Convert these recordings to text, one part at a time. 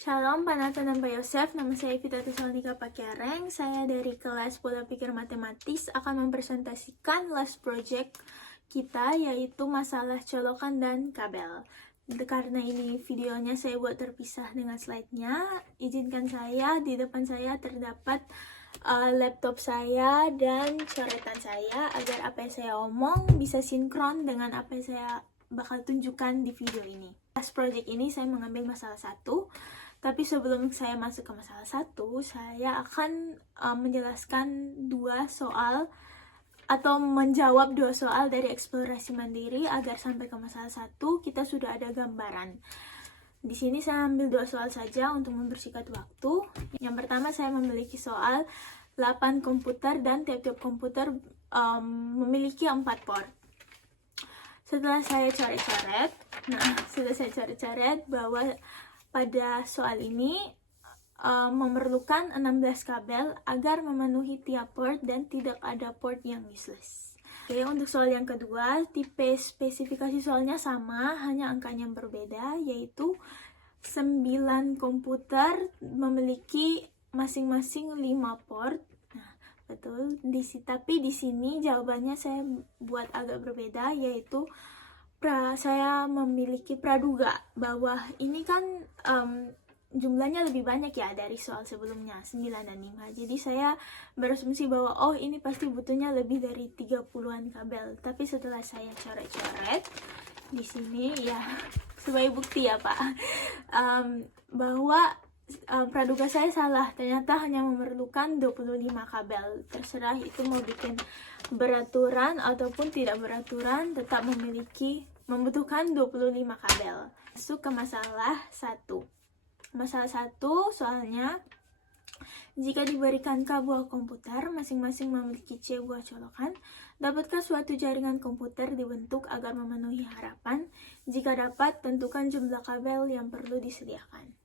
Shalom, Panata dan Pak Yosef. Nama saya Vita Tesalonika Pakereng. Saya dari kelas Pola Pikir Matematis akan mempresentasikan last project kita, yaitu masalah colokan dan kabel. Karena ini videonya saya buat terpisah dengan slide-nya, izinkan saya, di depan saya terdapat laptop saya dan coretan saya agar apa yang saya omong bisa sinkron dengan apa yang saya bakal tunjukkan di video ini. Last project ini saya mengambil masalah 1. Tapi sebelum saya masuk ke masalah 1, saya akan menjelaskan 2 soal atau menjawab 2 soal dari eksplorasi mandiri agar sampai ke masalah 1 kita sudah ada gambaran. Di sini saya ambil 2 soal saja untuk mempersingkat waktu. Yang pertama saya memiliki soal 8 komputer dan tiap-tiap komputer memiliki 4 port. Setelah saya coret-coret, bahwa pada soal ini memerlukan 16 kabel agar memenuhi tiap port dan tidak ada port yang useless. Oke, untuk soal yang kedua, tipe spesifikasi soalnya sama, hanya angkanya yang berbeda, yaitu 9 komputer memiliki masing-masing 5 port. Nah, betul. Tapi di sini jawabannya saya buat agak berbeda, yaitu saya memiliki praduga bahwa ini kan jumlahnya lebih banyak ya dari soal sebelumnya, 9 dan 5. Jadi saya berasumsi bahwa ini pasti butuhnya lebih dari 30-an kabel. Tapi setelah saya coret-coret di sini ya sebagai bukti ya Pak, bahwa praduga saya salah. Ternyata hanya memerlukan 25 kabel. Terserah itu mau bikin beraturan ataupun tidak beraturan, tetap membutuhkan 25 kabel. Masuk ke masalah 1. Masalah 1 soalnya, jika diberikan K buah komputer, masing-masing memiliki C buah colokan, dapatkah suatu jaringan komputer dibentuk agar memenuhi harapan? Jika dapat, tentukan jumlah kabel yang perlu disediakan.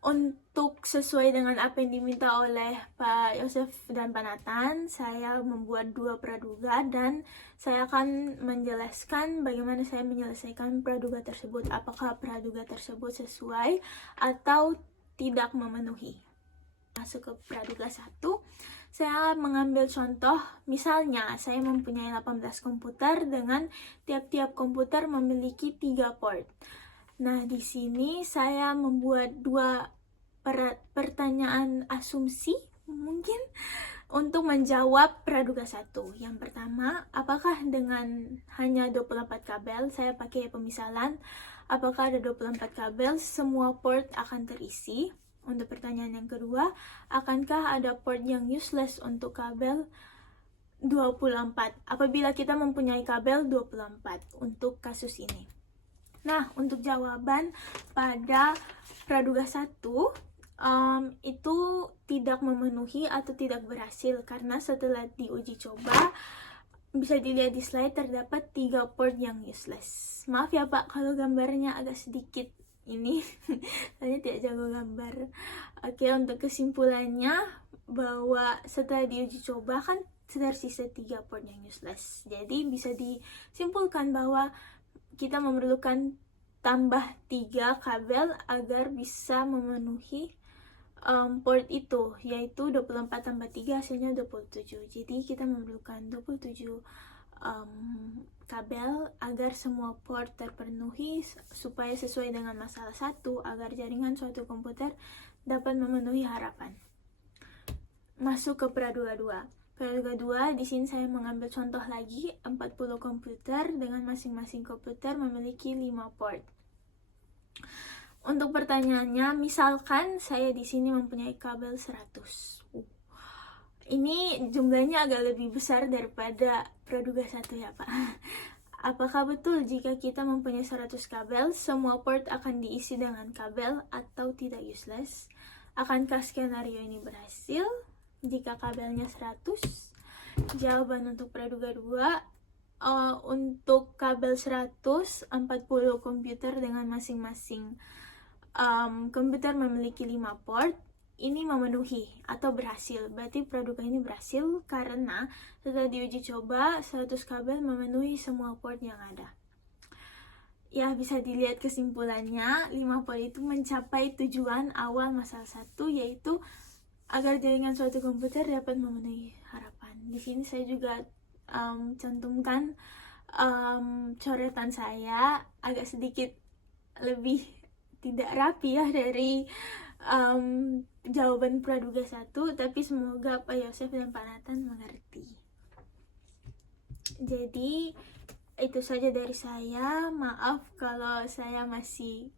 Untuk sesuai dengan apa yang diminta oleh Pak Yosef dan Pak Nathan, saya membuat 2 praduga dan saya akan menjelaskan bagaimana saya menyelesaikan praduga tersebut. Apakah praduga tersebut sesuai atau tidak memenuhi. Masuk ke praduga 1, saya mengambil contoh, misalnya saya mempunyai 18 komputer dengan tiap-tiap komputer memiliki 3 port. Nah, di sini saya membuat 2 pertanyaan asumsi mungkin untuk menjawab praduga 1. Yang pertama, apakah dengan hanya 24 kabel, saya pakai pemisalan, apakah ada 24 kabel, semua port akan terisi? Untuk pertanyaan yang kedua, akankah ada port yang useless untuk kabel 24 apabila kita mempunyai kabel 24 untuk kasus ini? Nah, untuk jawaban pada praduga 1 itu tidak memenuhi atau tidak berhasil karena setelah diuji coba, bisa dilihat di slide, terdapat 3 port yang useless. Maaf ya Pak kalau gambarnya agak sedikit ini saya tidak jago gambar. Oke, untuk kesimpulannya bahwa setelah diuji coba kan tersisa 3 port yang useless. Jadi bisa disimpulkan bahwa kita memerlukan tambah 3 kabel agar bisa memenuhi port itu, yaitu 24 tambah 3 hasilnya 27. Jadi kita memerlukan 27 kabel agar semua port terpenuhi supaya sesuai dengan masalah 1 agar jaringan suatu komputer dapat memenuhi harapan. Masuk ke praduga 2. Praduga 2, di sini saya mengambil contoh lagi 40 komputer dengan masing-masing komputer memiliki 5 port. Untuk pertanyaannya, misalkan saya di sini mempunyai kabel 100. Ini jumlahnya agak lebih besar daripada praduga 1 ya Pak. Apakah betul jika kita mempunyai 100 kabel, semua port akan diisi dengan kabel atau tidak useless? Akankah skenario ini berhasil jika kabelnya 100? Jawaban untuk praduga 2, untuk kabel 100, 40 komputer dengan masing-masing komputer memiliki 5 port, ini memenuhi atau berhasil. Berarti praduga ini berhasil karena setelah diuji coba 100 kabel memenuhi semua port yang ada. ya bisa dilihat kesimpulannya, 5 poin itu mencapai tujuan awal masalah 1, yaitu agar jaringan suatu komputer dapat memenuhi harapan. Di sini saya juga cantumkan coretan saya agak sedikit lebih tidak rapi ya dari jawaban praduga 1, tapi semoga Pak Yosef dan Pak Nathan mengerti. Jadi itu saja dari saya. Maaf kalau saya masih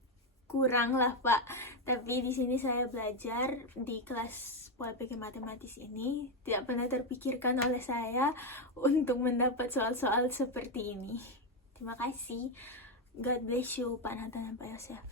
kurang lah Pak, tapi di sini saya belajar di kelas POL matematis ini tidak pernah terpikirkan oleh saya untuk mendapat soal-soal seperti ini. Terima kasih. God bless you Pak Nathan dan Pak Yosef.